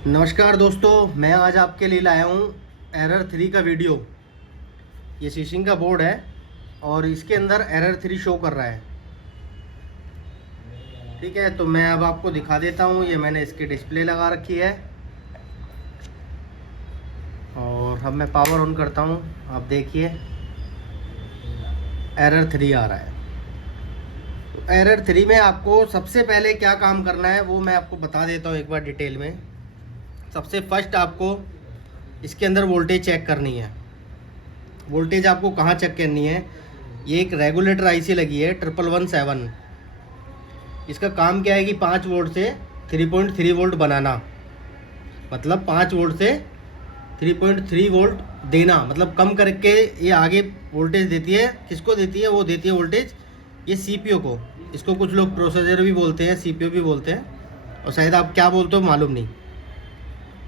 नमस्कार दोस्तों, मैं आज आपके लिए लाया हूँ एरर 3 का वीडियो। ये सीशिंग का बोर्ड है और इसके अंदर एरर 3 शो कर रहा है। ठीक है, तो मैं अब आपको दिखा देता हूँ। ये मैंने इसकी डिस्प्ले लगा रखी है और अब मैं पावर ऑन करता हूँ। आप देखिए एरर 3 आ रहा है। तो एरर 3 में आपको सबसे पहले क्या काम करना है वो मैं आपको बता देता हूँ एक बार डिटेल में। सबसे फर्स्ट आपको इसके अंदर वोल्टेज चेक करनी है। वोल्टेज आपको कहाँ चेक करनी है? ये एक रेगुलेटर आईसी लगी है 1117। इसका काम क्या है कि 5 वोल्ट से 3.3 वोल्ट बनाना, मतलब 5 वोल्ट से 3.3 वोल्ट देना, मतलब कम करके ये आगे वोल्टेज देती है। किसको देती है? वो देती है वोल्टेज ये सीपीयू को। इसको कुछ लोग प्रोसेसर भी बोलते हैं, सीपीयू भी बोलते हैं, और शायद आप क्या बोलते हो मालूम नहीं।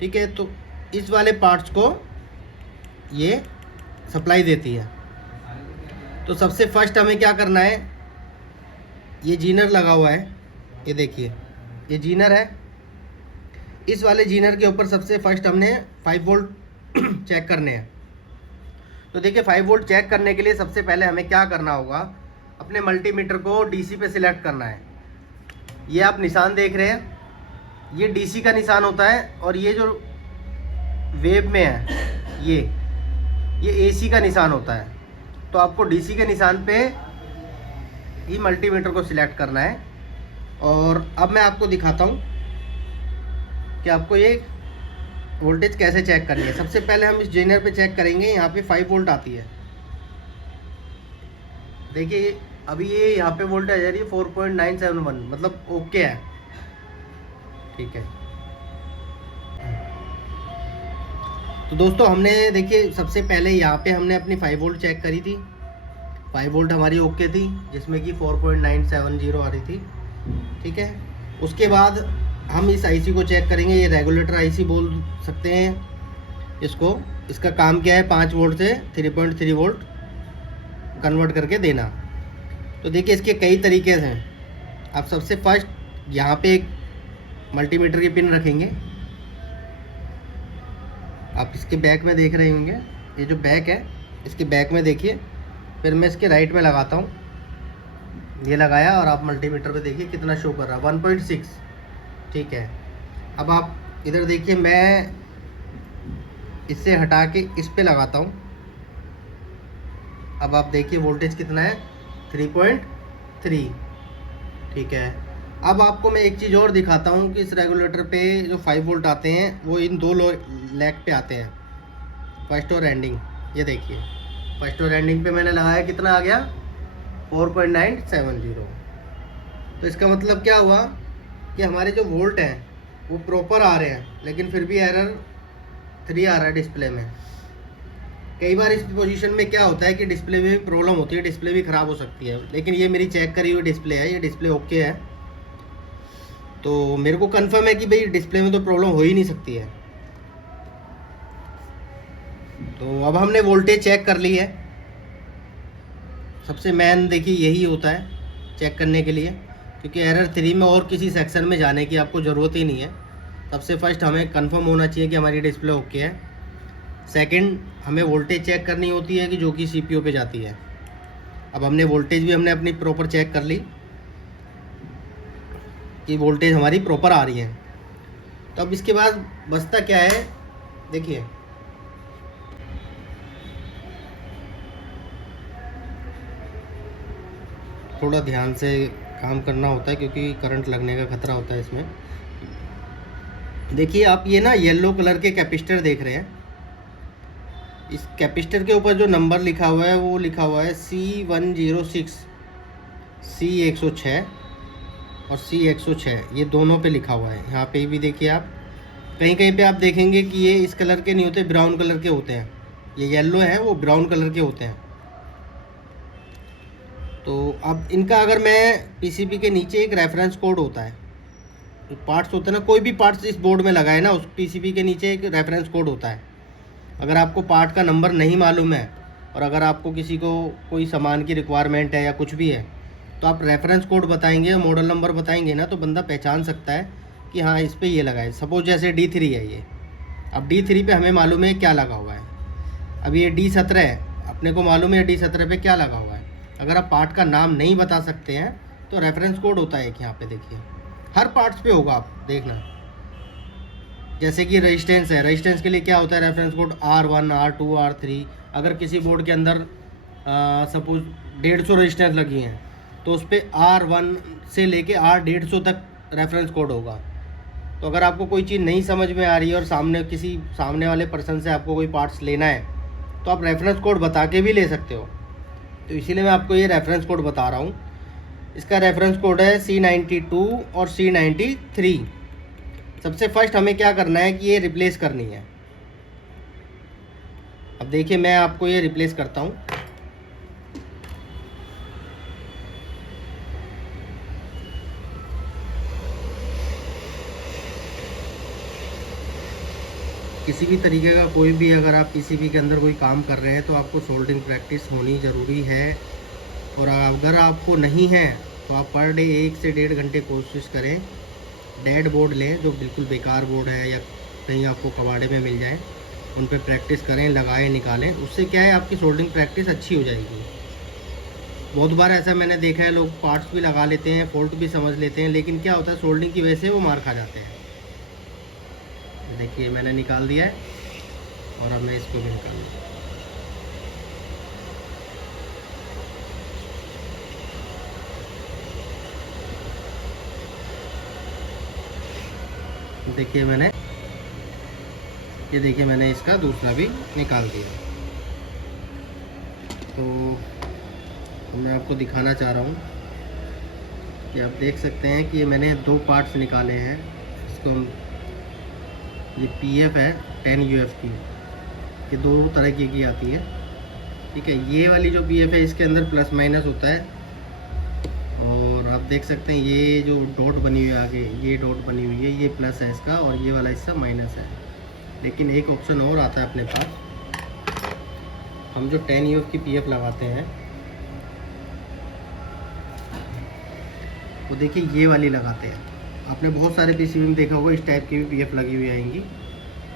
ठीक है, तो इस वाले पार्ट्स को ये सप्लाई देती है। तो सबसे फर्स्ट हमें क्या करना है, ये जीनर लगा हुआ है, ये देखिए ये जीनर है। इस वाले जीनर के ऊपर सबसे फर्स्ट हमने 5 वोल्ट चेक करने हैं। तो देखिए 5 वोल्ट चेक करने के लिए सबसे पहले हमें क्या करना होगा, अपने मल्टीमीटर को डीसी पे सिलेक्ट करना है। ये आप निशान देख रहे हैं, ये डीसी का निशान होता है, और ये जो वेव में है ये एसी का निशान होता है। तो आपको डीसी के निशान पे ही मल्टीमीटर को सिलेक्ट करना है। और अब मैं आपको दिखाता हूँ कि आपको ये वोल्टेज कैसे चेक करनी है। सबसे पहले हम इस जेनर पे चेक करेंगे। यहाँ पे 5 वोल्ट आती है। देखिए अभी ये यहाँ पे वोल्टेज आ रही है 4.971, मतलब ओके है। ठीक है, तो दोस्तों हमने देखिए सबसे पहले यहाँ पे हमने अपनी 5 वोल्ट चेक करी थी। 5 वोल्ट हमारी ओके थी, जिसमें कि 4.970 आ रही थी। ठीक है, उसके बाद हम इस आईसी को चेक करेंगे। ये रेगुलेटर आईसी बोल सकते हैं इसको। इसका काम क्या है, 5 वोल्ट से 3.3 वोल्ट कन्वर्ट करके देना। तो देखिए इसके कई तरीके हैं। आप सबसे फर्स्ट यहाँ पे एक मल्टीमीटर की पिन रखेंगे। आप इसके बैक में देख रहे होंगे, ये जो बैक है इसके बैक में देखिए। फिर मैं इसके राइट में लगाता हूँ, ये लगाया, और आप मल्टीमीटर पे देखिए कितना शो कर रहा है, 1.6। ठीक है, अब आप इधर देखिए, मैं इससे हटा के इस पे लगाता हूँ। अब आप देखिए वोल्टेज कितना है, 3.3। ठीक है, अब आपको मैं एक चीज़ और दिखाता हूँ कि इस रेगुलेटर पे जो 5 वोल्ट आते हैं वो इन दो लैग पे आते हैं, फर्स्ट और एंडिंग। ये देखिए फर्स्ट और एंडिंग पे मैंने लगाया, कितना आ गया, 4.970। तो इसका मतलब क्या हुआ कि हमारे जो वोल्ट हैं वो प्रॉपर आ रहे हैं, लेकिन फिर भी एरर 3 आ रहा है डिस्प्ले में। कई बार इस पोजीशन में क्या होता है कि डिस्प्ले में भी प्रॉब्लम होती है, डिस्प्ले भी ख़राब हो सकती है। लेकिन ये मेरी चेक करी हुई डिस्प्ले है, ये डिस्प्ले ओके है। तो मेरे को कंफर्म है कि भाई डिस्प्ले में तो प्रॉब्लम हो ही नहीं सकती है। तो अब हमने वोल्टेज चेक कर ली है। सबसे मेन देखिए यही होता है चेक करने के लिए, क्योंकि एरर 3 में और किसी सेक्शन में जाने की आपको ज़रूरत ही नहीं है। सबसे फर्स्ट हमें कंफर्म होना चाहिए कि हमारी डिस्प्ले ओके है। सेकंड, हमें वोल्टेज चेक करनी होती है कि जो कि सीपीयू पे जाती है। अब हमने वोल्टेज भी हमने अपनी प्रॉपर चेक कर ली कि वोल्टेज हमारी प्रॉपर आ रही है। तो अब इसके बाद बचता क्या है, देखिए थोड़ा ध्यान से काम करना होता है क्योंकि करंट लगने का खतरा होता है इसमें। देखिए आप ये ना येलो कलर के कैपेसिटर देख रहे हैं। इस कैपेसिटर के ऊपर जो नंबर लिखा हुआ है वो लिखा हुआ है C106, C106 और C106, ये दोनों पे लिखा हुआ है। यहाँ पे भी देखिए आप, कहीं कहीं पे आप देखेंगे कि ये इस कलर के नहीं होते, ब्राउन कलर के होते हैं। ये येलो हैं, वो ब्राउन कलर के होते हैं। तो अब इनका अगर मैं पीसीबी के नीचे एक रेफरेंस कोड होता है, पार्ट्स होते हैं ना, कोई भी पार्ट्स इस बोर्ड में लगाए ना, उस पीसीबी के नीचे एक रेफरेंस कोड होता है। अगर आपको पार्ट का नंबर नहीं मालूम है और अगर आपको किसी को कोई सामान की रिक्वायरमेंट है या कुछ भी है, तो आप रेफरेंस कोड बताएंगे, मॉडल नंबर बताएंगे ना, तो बंदा पहचान सकता है कि हाँ इस पे ये लगा है। सपोज जैसे D3 है ये, अब D3 पे हमें मालूम है क्या लगा हुआ है। अब ये D17 है, अपने को मालूम है D17 पे क्या लगा हुआ है। अगर आप पार्ट का नाम नहीं बता सकते हैं तो रेफरेंस कोड होता है एक, यहाँ पे देखिए हर पार्ट्स पे होगा, आप देखना। जैसे कि रेजिस्टेंस है, रेजिस्टेंस के लिए क्या होता है reference code R1, R2, R3। अगर किसी बोर्ड के अंदर सपोज 150 रेजिस्टेंस लगी हैं तो उस पर R1 से लेके R150 तक रेफरेंस कोड होगा। तो अगर आपको कोई चीज़ नहीं समझ में आ रही है और सामने वाले पर्सन से आपको कोई पार्ट्स लेना है तो आप रेफरेंस कोड बता के भी ले सकते हो। तो इसीलिए मैं आपको ये रेफरेंस कोड बता रहा हूँ। इसका रेफरेंस कोड है C92 और C93। सबसे फर्स्ट हमें क्या करना है कि ये रिप्लेस करनी है। अब देखिए मैं आपको ये रिप्लेस करता हूँ। किसी भी तरीके का कोई भी अगर आप पीसीबी के अंदर कोई काम कर रहे हैं तो आपको सोल्डरिंग प्रैक्टिस होनी ज़रूरी है। और अगर आपको नहीं है तो आप पर डे 1 से 1.5 घंटे कोशिश करें। डेड बोर्ड लें जो बिल्कुल बेकार बोर्ड है या कहीं आपको कबाड़े में मिल जाए, उन पर प्रैक्टिस करें, लगाएं निकालें। उससे क्या है आपकी सोल्डरिंग प्रैक्टिस अच्छी हो जाएगी। बहुत बार ऐसा मैंने देखा है, लोग पार्ट्स भी लगा लेते हैं, फॉल्ट भी समझ लेते हैं, लेकिन क्या होता है सोल्डरिंग की वजह से वो मार खा जाते हैं। देखिए मैंने निकाल दिया है और अब मैं इसको भी निकाल दूँ। देखिए मैंने इसका दूसरा भी निकाल दिया। तो मैं आपको दिखाना चाह रहा हूँ कि आप देख सकते हैं कि ये मैंने 2 पार्ट्स निकाले हैं। इसको ये PF है 10 UF की, ये 2 तरह की आती है, ठीक है। ये वाली जो PF है इसके अंदर प्लस माइनस होता है। और आप देख सकते हैं ये जो डॉट बनी हुई है आगे, ये डॉट बनी हुई है, ये प्लस है इसका और ये वाला हिस्सा माइनस है। लेकिन एक ऑप्शन और आता है अपने पास, हम जो 10 UF की PF लगाते हैं वो देखिए ये वाली लगाते हैं। आपने बहुत सारे पीसीबी में देखा होगा इस टाइप की भी PF लगी हुई आएंगी।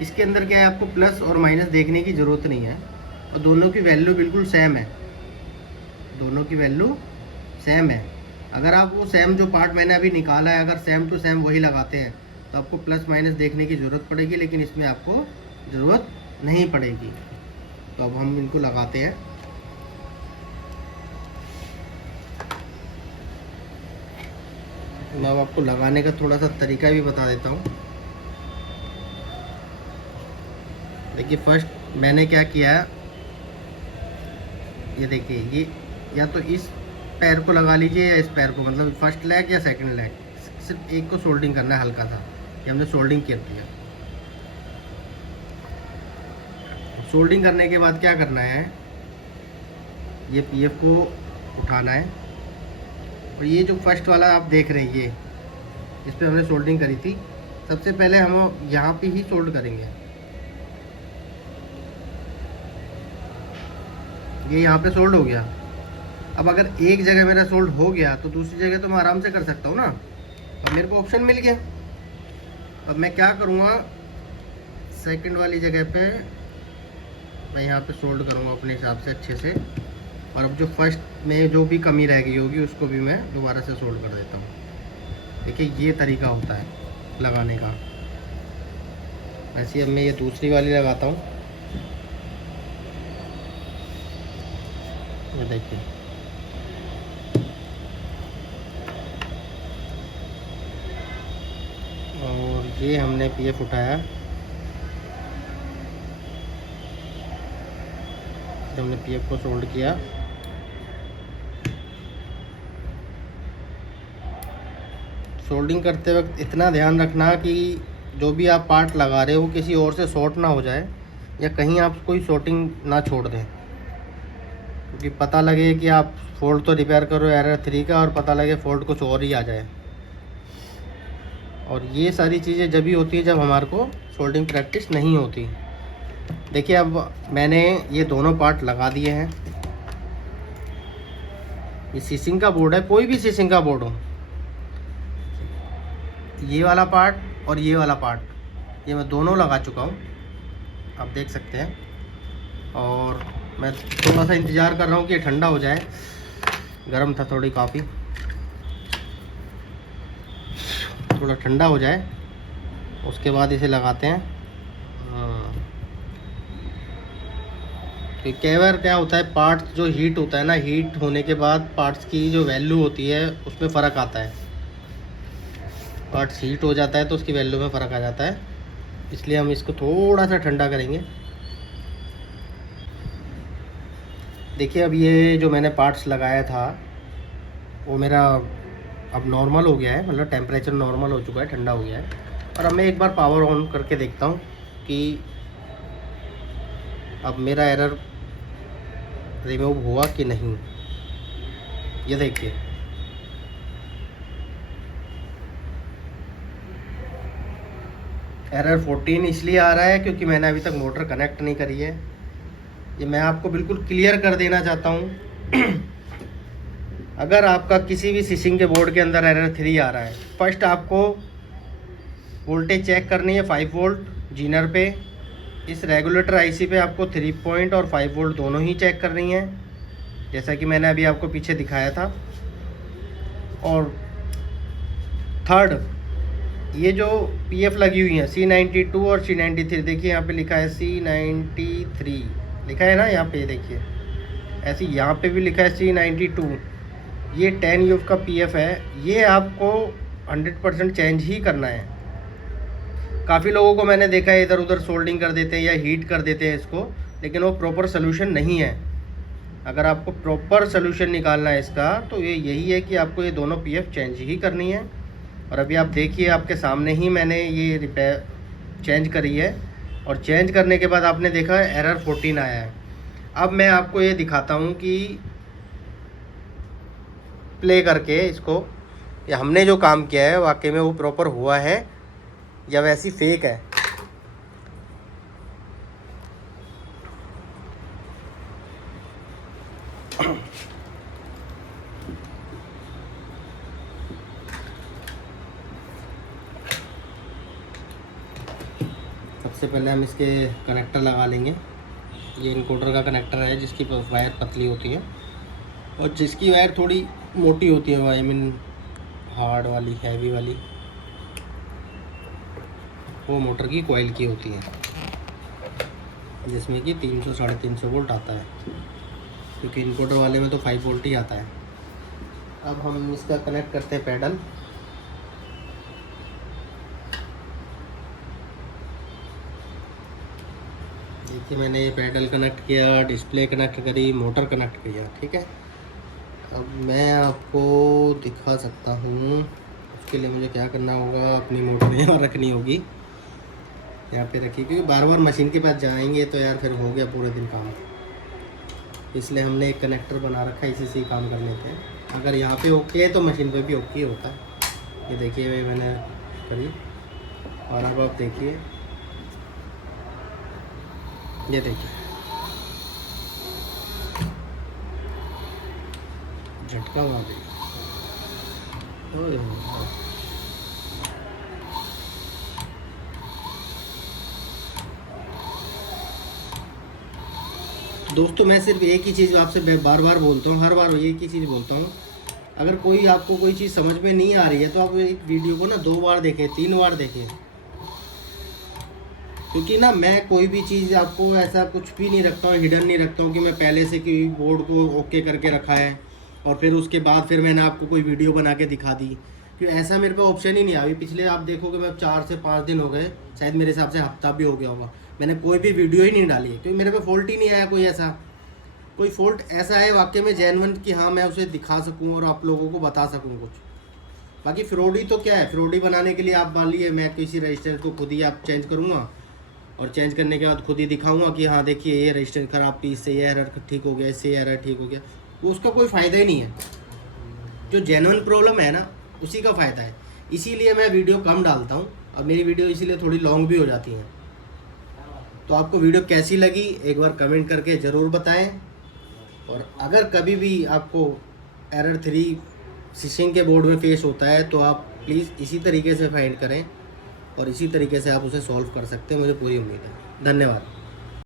इसके अंदर क्या है आपको प्लस और माइनस देखने की ज़रूरत नहीं है और दोनों की वैल्यू बिल्कुल सेम है, दोनों की वैल्यू सेम है। अगर आप वो सेम जो पार्ट मैंने अभी निकाला है अगर सेम टू सेम वही लगाते हैं तो आपको प्लस माइनस देखने की ज़रूरत पड़ेगी, लेकिन इसमें आपको ज़रूरत नहीं पड़ेगी। तो अब हम इनको लगाते हैं। मैं अब आपको लगाने का थोड़ा सा तरीका भी बता देता हूँ। देखिए फर्स्ट मैंने क्या किया, ये देखिए ये या तो इस पैर को लगा लीजिए या इस पैर को, मतलब फर्स्ट लेग या सेकंड लेग, सिर्फ एक को सोल्डिंग करना है हल्का सा। ये हमने सोल्डिंग कर दिया। सोल्डिंग करने के बाद क्या करना है, ये PF को उठाना है और ये जो फर्स्ट वाला आप देख रहे हैं ये इस पर हमने सोल्डिंग करी थी। सबसे पहले हम यहाँ पे ही सोल्ड करेंगे। ये यहाँ पे सोल्ड हो गया। अब अगर एक जगह मेरा सोल्ड हो गया तो दूसरी जगह तो मैं आराम से कर सकता हूँ ना। अब मेरे को ऑप्शन मिल गया। अब मैं क्या करूँगा, सेकंड वाली जगह पे मैं यहाँ पे सोल्ड करूँगा अपने हिसाब से अच्छे से। और अब जो फर्स्ट में जो भी कमी रह गई होगी उसको भी मैं दोबारा से सोल्ड कर देता हूँ। देखिए ये तरीका होता है लगाने का। ऐसे अब मैं ये दूसरी वाली लगाता हूँ। ये देखिए और ये हमने PF उठाया, हमने PF को सोल्ड किया। सोल्डिंग करते वक्त इतना ध्यान रखना कि जो भी आप पार्ट लगा रहे हो किसी और से शॉर्ट ना हो जाए या कहीं आप कोई शॉर्टिंग ना छोड़ दें, क्योंकि पता लगे कि आप फॉल्ट तो रिपेयर करो एरर 3 का और पता लगे फॉल्ट कुछ और ही आ जाए। और ये सारी चीज़ें जब ही होती है जब हमारे को सोल्डिंग प्रैक्टिस नहीं होती। देखिए अब मैंने ये दोनों पार्ट लगा दिए हैं। ये सीसिंग का बोर्ड है, कोई भी सीसिंग का बोर्ड हो, ये वाला पार्ट और ये वाला पार्ट, ये मैं दोनों लगा चुका हूँ, आप देख सकते हैं। और मैं थोड़ा सा इंतज़ार कर रहा हूँ कि ये ठंडा हो जाए, गर्म था थोड़ी काफ़ी, थोड़ा ठंडा हो जाए उसके बाद इसे लगाते हैं। कई बार क्या होता है, पार्ट्स जो हीट होता है ना, हीट होने के बाद पार्ट्स की जो वैल्यू होती है उसमें फ़र्क आता है। पार्ट्स हीट हो जाता है तो उसकी वैल्यू में फ़र्क आ जाता है, इसलिए हम इसको थोड़ा सा ठंडा करेंगे। देखिए अब ये जो मैंने पार्ट्स लगाया था वो मेरा अब नॉर्मल हो गया है, मतलब टेम्परेचर नॉर्मल हो चुका है, ठंडा हो गया है। और अब मैं एक बार पावर ऑन करके देखता हूँ कि अब मेरा एरर रिमूव हुआ कि नहीं। ये देखिए, एरर 14 इसलिए आ रहा है क्योंकि मैंने अभी तक मोटर कनेक्ट नहीं करी है। ये मैं आपको बिल्कुल क्लियर कर देना चाहता हूँ। अगर आपका किसी भी स्विचिंग के बोर्ड के अंदर एरर 3 आ रहा है, फर्स्ट आपको वोल्टेज चेक करनी है 5 वोल्ट जीनर पे। इस रेगुलेटर आईसी पे आपको 3 पॉइंट और 5 वोल्ट दोनों ही चेक करनी है, जैसा कि मैंने अभी आपको पीछे दिखाया था। और थर्ड, ये जो पीएफ लगी हुई है C92 और C93, देखिए यहाँ पे लिखा है C93 लिखा है ना, यहाँ पे देखिए, ऐसे यहाँ पे भी लिखा है C92। ये 10 यूफ का पीएफ है, ये आपको 100% चेंज ही करना है। काफ़ी लोगों को मैंने देखा है इधर उधर सोल्डिंग कर देते हैं या हीट कर देते हैं इसको, लेकिन वो प्रॉपर सोल्यूशन नहीं है। अगर आपको प्रॉपर सोल्यूशन निकालना है इसका तो ये यही है कि आपको ये दोनों पीएफ चेंज ही करनी है। और अभी आप देखिए, आपके सामने ही मैंने ये रिपेयर चेंज करी है, और चेंज करने के बाद आपने देखा एरर 14 आया है। अब मैं आपको ये दिखाता हूँ कि प्ले करके इसको, या हमने जो काम किया है वाकई में वो प्रॉपर हुआ है या वैसी फेक है। सबसे पहले हम इसके कनेक्टर लगा लेंगे। ये इनकोडर का कनेक्टर है जिसकी वायर पतली होती है, और जिसकी वायर थोड़ी मोटी होती है, आई मीन हार्ड वाली, हैवी वाली, वो मोटर की कॉइल की होती है, जिसमें कि 300 350 वोल्ट आता है, क्योंकि इनकोडर वाले में तो 5 वोल्ट ही आता है। अब हम इसका कनेक्ट करते हैं पैडल। देखिए मैंने ये पैडल कनेक्ट किया, डिस्प्ले कनेक्ट करी, मोटर कनेक्ट किया, ठीक है। अब मैं आपको दिखा सकता हूँ, उसके लिए मुझे क्या करना होगा, अपनी मोटर यहाँ रखनी होगी, यहाँ पे रखी, क्योंकि बार बार मशीन के पास जाएंगे तो यार फिर हो गया पूरे दिन काम, इसलिए हमने एक कनेक्टर बना रखा है, इसी से ही काम कर लेते हैं। अगर यहाँ पे ओके है तो मशीन पे भी ओके होता है। ये देखिए मैंने करी, और अब आप देखिए, ये देखिए झटका मार देगा। दोस्तों मैं सिर्फ एक ही चीज़ आपसे बार बार बोलता हूँ, हर बार एक ही चीज़ बोलता हूँ, अगर कोई आपको कोई चीज़ समझ में नहीं आ रही है तो आप एक वीडियो को ना 2 बार देखें, 3 बार देखें, क्योंकि ना मैं कोई भी चीज़ आपको ऐसा कुछ भी नहीं रखता हूँ, हिडन नहीं रखता हूँ कि मैं पहले से कोई बोर्ड को ओके करके रखा है और फिर उसके बाद फिर मैंने आपको कोई वीडियो बना के दिखा दी, क्योंकि ऐसा मेरे पास ऑप्शन ही नहीं आया। पिछले आप देखोगे मैं 4 से 5 दिन हो गए, शायद मेरे हिसाब से हफ्ता भी हो गया होगा, मैंने कोई भी वीडियो ही नहीं डाली है, क्योंकि मेरे पे फॉल्ट ही नहीं आया कोई फॉल्ट ऐसा है वाकई में जेन्युइन कि हाँ मैं उसे दिखा सकूँ और आप लोगों को बता सकूँ कुछ। बाकी फ्रॉडी तो क्या है, फ्रॉडी बनाने के लिए आप मान लिए मैं किसी रजिस्टर को खुद ही आप चेंज करूँगा, और चेंज करने के बाद खुद ही दिखाऊंगा कि हाँ देखिए ये रजिस्टर ख़राब थी, इससे ये एरर ठीक हो गया, इससे ये एरर ठीक हो गया, वो उसका कोई फ़ायदा ही नहीं है। जो जेन्युइन प्रॉब्लम है ना उसी का फ़ायदा है, इसीलिए मैं वीडियो कम डालता हूँ। अब मेरी वीडियो इसीलिए थोड़ी लॉन्ग भी हो जाती हैं। तो आपको वीडियो कैसी लगी एक बार कमेंट करके ज़रूर बताएं, और अगर कभी भी आपको एरर 3 स्विचिंग के बोर्ड में फेस होता है तो आप प्लीज़ इसी तरीके से फाइंड करें, और इसी तरीके से आप उसे सॉल्व कर सकते हैं, मुझे पूरी उम्मीद है। धन्यवाद।